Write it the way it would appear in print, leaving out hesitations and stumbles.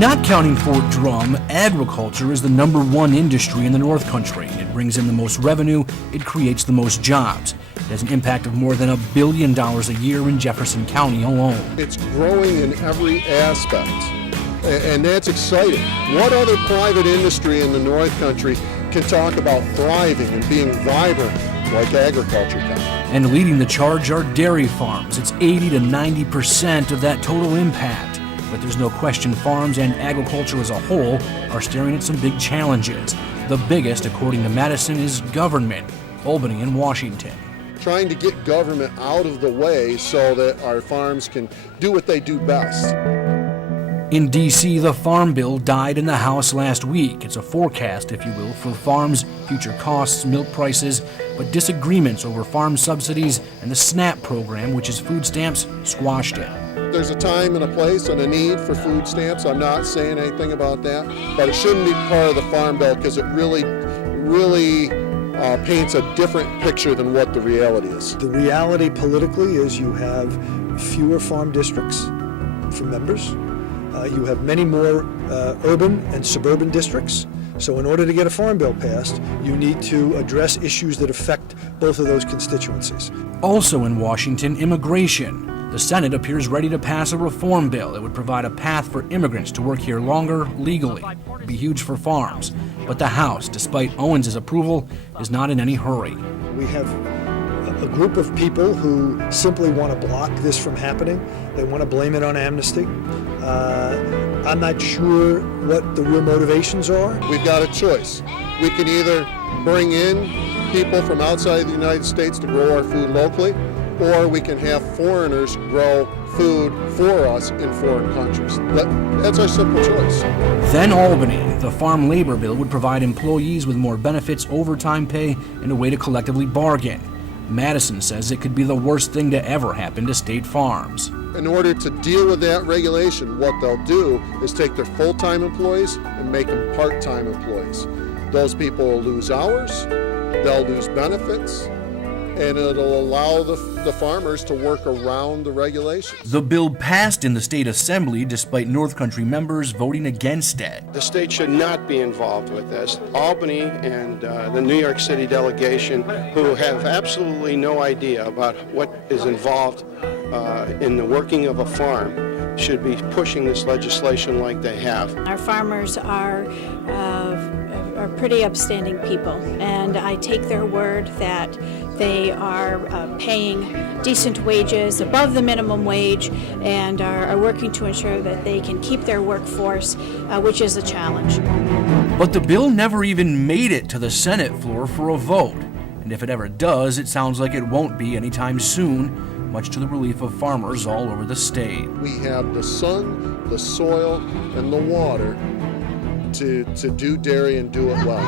Not counting Fort Drum, agriculture is the #1 industry in the North Country. It brings in the most revenue, it creates the most jobs. It has an impact of more than $1 billion a year in Jefferson County alone. It's growing in every aspect, and that's exciting. What other private industry in the North Country can talk about thriving and being vibrant like agriculture can? And leading the charge are dairy farms. It's 80 to 90% of that total impact. But there's no question farms and agriculture as a whole are staring at some big challenges. The biggest, according to Madison, is government, Albany and Washington. Trying to get government out of the way so that our farms can do what they do best. In D.C., the Farm Bill died in the House last week. It's a forecast, if you will, for farms, future costs, milk prices, but disagreements over farm subsidies and the SNAP program, which is food stamps, squashed it. There's a time and a place and a need for food stamps. I'm not saying anything about that, but it shouldn't be part of the Farm Bill because it really paints a different picture than what the reality is. The reality politically is you have fewer farm districts for members. You have many more urban and suburban districts. So in order to get a Farm Bill passed, you need to address issues that affect both of those constituencies. Also in Washington, immigration. The Senate appears ready to pass a reform bill that would provide a path for immigrants to work here longer, legally. It'd be huge for farms. But the House, despite Owens' approval, is not in any hurry. We have a group of people who simply want to block this from happening. They want to blame it on amnesty. I'm not sure what the real motivations are. We've got a choice. We can either bring in people from outside the United States to grow our food locally, or we can have foreigners grow food for us in foreign countries. That's our simple choice. Then Albany. The Farm Labor Bill would provide employees with more benefits, overtime pay, and a way to collectively bargain. Madison says it could be the worst thing to ever happen to state farms. In order to deal with that regulation, what they'll do is take their full-time employees and make them part-time employees. Those people will lose hours, they'll lose benefits, and it'll allow the farmers to work around the regulations. The bill passed in the state assembly despite North Country members voting against it. The state should not be involved with this. Albany and the New York City delegation, who have absolutely no idea about what is involved in the working of a farm, should be pushing this legislation like they have. Our farmers are pretty upstanding people, and I take their word that they are paying decent wages above the minimum wage and are working to ensure that they can keep their workforce, which is a challenge. But the bill never even made it to the Senate floor for a vote. And if it ever does, it sounds like it won't be anytime soon, much to the relief of farmers all over the state. We have the sun, the soil, and the water to do dairy and do it well.